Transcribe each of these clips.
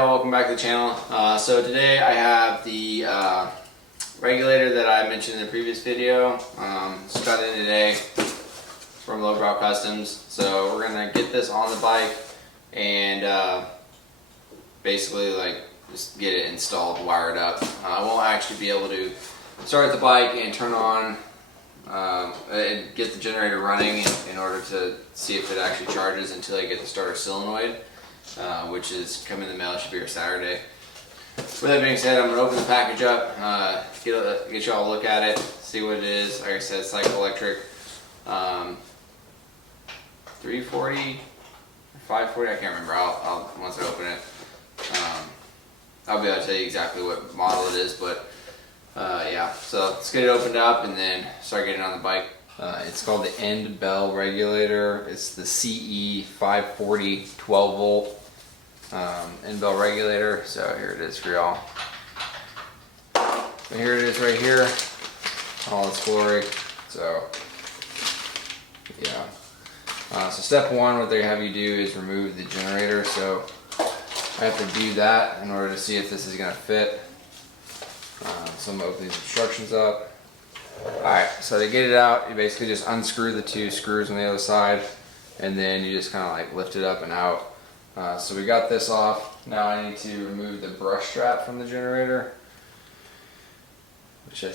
y'all, welcome back to the channel. So today I have the regulator that I mentioned in the previous video. It's got in today from Lowbrow Customs. So we're gonna get this on the bike and basically just get it installed, wired up. I won't actually be able to start the bike and turn on and get the generator running in order to see if it actually charges until I get the starter solenoid, which is coming in the mail. It should be here Saturday. With that being said, I'm going to open the package up, get y'all a look at it, see what it is. Like I said, it's Cycle Electric 340 or 540, I can't remember. I'll once I open it, I'll be able to tell you exactly what model it is, but yeah, so let's get it opened up and then start getting on the bike. It's called the End Bell Regulator. It's the CE 540 12 volt end bell regulator. So here it is for y'all. So here it is right here, all its glory. So yeah. So step one, what they have you do is remove the generator. So I have to do that in order to see if this is going to fit. So I'm going to open these instructions up. Alright, so to get it out, you basically just unscrew the two screws on the other side, and then you just kind of like lift it up and out. So we got this off. Now I need to remove the brush strap from the generator, which I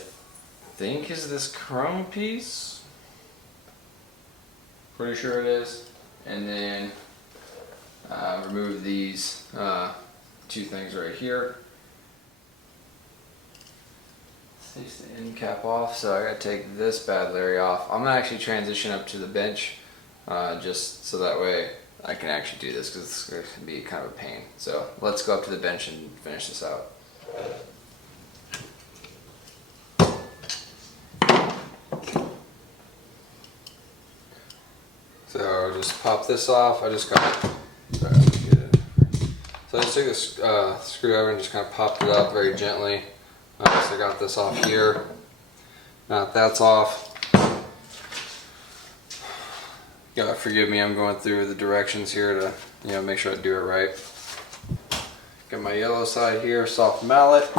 think is this chrome piece. Pretty sure it is. And then remove these two things right here. Takes the end cap off, so I gotta take this bad Larry off. I'm gonna actually transition up to the bench just so that way I can actually do this, because it's gonna be kind of a pain. So let's go up to the bench and finish this out. So just pop this off. I just got so I just took this screwdriver and just kind of popped it up very gently. So I got this off here. Now that that's off, you gotta forgive me, I'm going through the directions here to make sure I do it right. Got my yellow side here, soft mallet.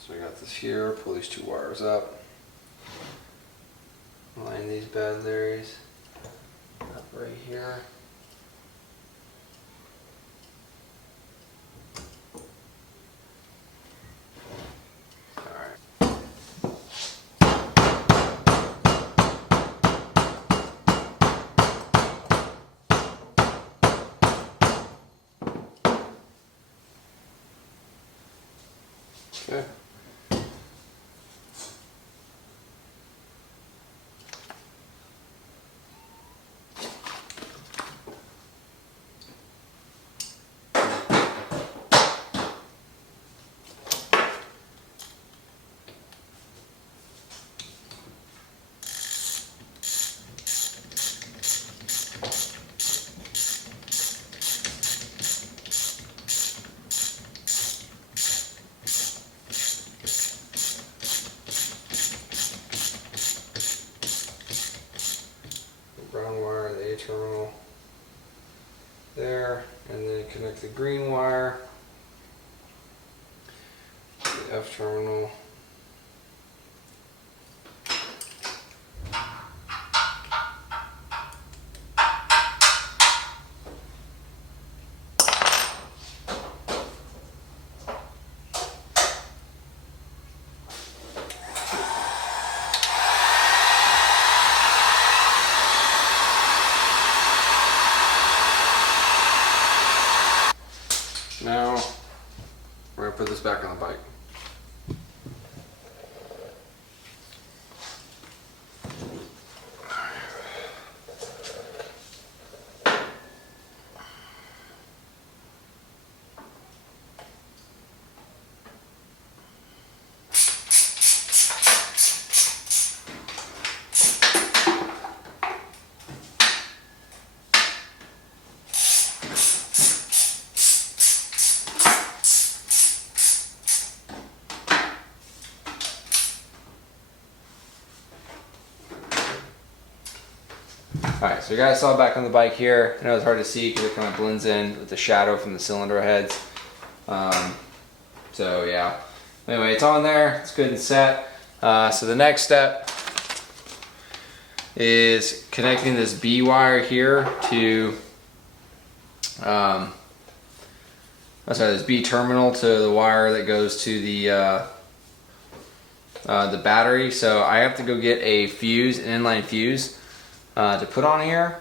So I got this here, pull these two wires up, line these bad Larrys up right here. Alright. Okay. Brown wire, the A terminal there, and then connect the green wire, the F terminal. Now we're going to put this back on the bike. Alright, so we got us all back on the bike here. I know it's hard to see because it kind of blends in with the shadow from the cylinder heads. So yeah. Anyway, it's on there. It's good and set. So the next step is connecting this B wire here to this B terminal to the wire that goes to the battery. So I have to go get a fuse, an inline fuse, to put on here,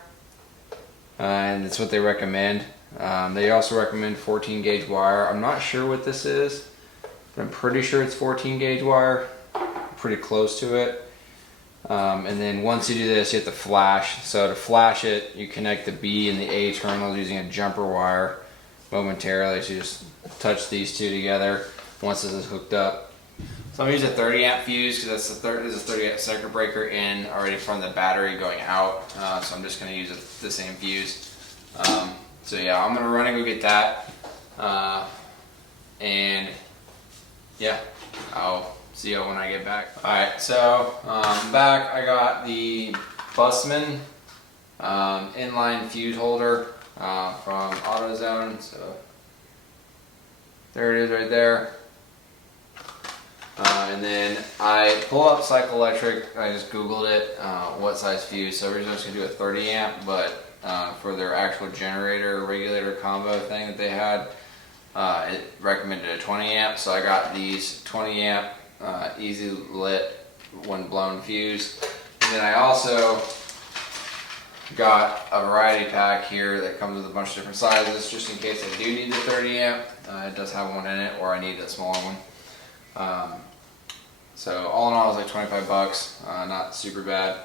and that's what they recommend. They also recommend 14 gauge wire. I'm not sure what this is, but I'm pretty sure it's 14 gauge wire. Pretty close to it. And then once you do this, you have to flash. So to flash it, you connect the B and the A terminals using a jumper wire momentarily. So you just touch these two together once this is hooked up. So I'm using a 30 amp fuse because there's a 30 amp circuit breaker in already from the battery going out. So I'm just going to use the same fuse. So yeah, I'm going to run and go get that. And yeah, I'll see you when I get back. Alright, so I'm back. I got the Bussman inline fuse holder from AutoZone. So there it is right there. And then I pull up Cycle Electric. I just Googled it, what size fuse. So originally I was going to do a 30 amp, but for their actual generator regulator combo thing that they had, it recommended a 20 amp. So I got these 20 amp easy lit when blown fuse. And then I also got a variety pack here that comes with a bunch of different sizes just in case I do need the 30 amp. It does have one in it, or I need a smaller one. So all in all, it was like 25 bucks, not super bad.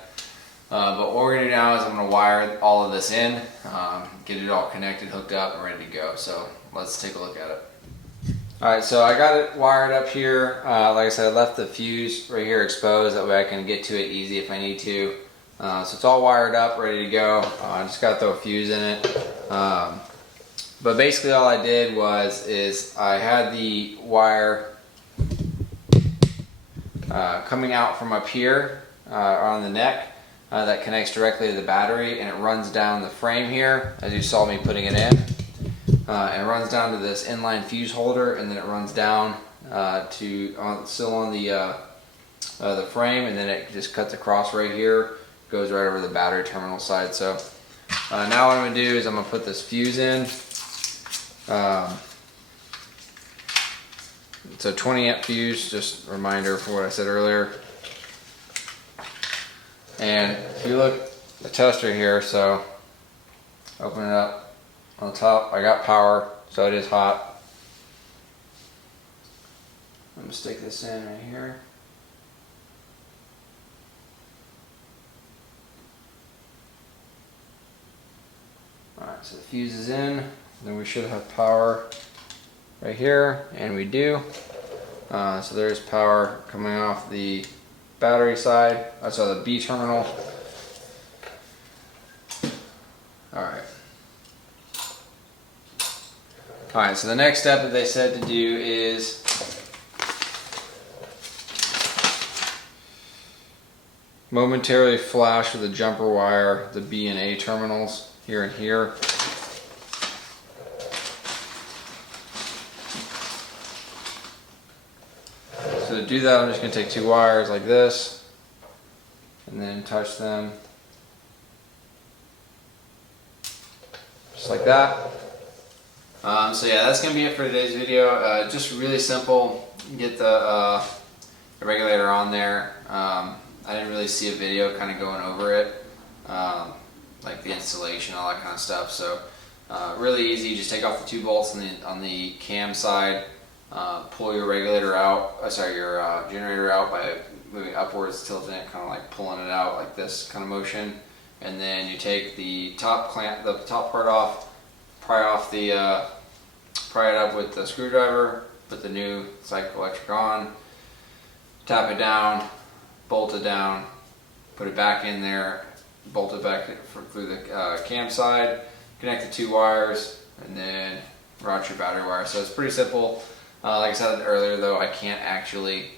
But what we're gonna do now is I'm gonna wire all of this in, get it all connected, hooked up, and ready to go. So let's take a look at it. Alright, so I got it wired up here. Like I said, I left the fuse right here exposed, that way I can get to it easy if I need to. So it's all wired up, ready to go. I just gotta throw a fuse in it. But basically all I did is I had the wire coming out from up here on the neck that connects directly to the battery, and it runs down the frame here as you saw me putting it in. It runs down to this inline fuse holder, and then it runs down still on the frame, and then it just cuts across right here, goes right over the battery terminal side. So now what I'm going to do is I'm going to put this fuse in. It's a 20 amp fuse, just a reminder for what I said earlier. And if you look at the tester here, so open it up on the top, I got power, so it is hot. I'm gonna stick this in right here. Alright, so the fuse is in, then we should have power right here, and we do. So there's power coming off the battery side, so the B terminal. Alright. Alright, so the next step that they said to do is momentarily flash with a jumper wire the B and A terminals here and here. So to do that, I'm just going to take two wires like this and then touch them just like that. So yeah, that's going to be it for today's video. Just really simple. Get the regulator on there. I didn't really see a video kind of going over it, like the installation, all that kind of stuff. So really easy. Just take off the two bolts on the cam side. Pull your regulator out, your generator out by moving upwards, tilting it, kind of like pulling it out like this kind of motion. And then you take the top clamp, the top part off, pry it up with the screwdriver, put the new Cycle Electric on, tap it down, bolt it down, put it back in there, bolt it back through the cam side, connect the two wires, and then route your battery wire. So it's pretty simple. Like I said earlier though, I can't actually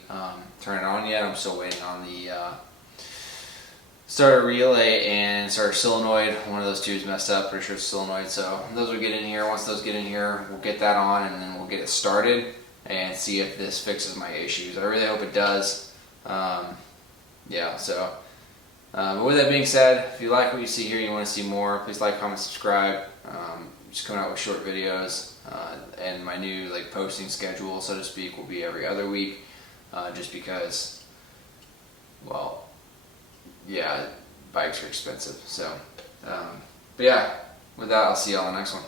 turn it on yet. I'm still waiting on starter relay and starter solenoid. One of those tubes messed up, pretty sure it's solenoid. So those will get in here. Once those get in here, we'll get that on and then we'll get it started and see if this fixes my issues. I really hope it does. Yeah, so with that being said, if you like what you see here, you want to see more, please like, comment, subscribe. Just coming out with short videos, and my new posting schedule, so to speak, will be every other week, just because, well, yeah, bikes are expensive. So, but yeah, with that, I'll see y'all in the next one.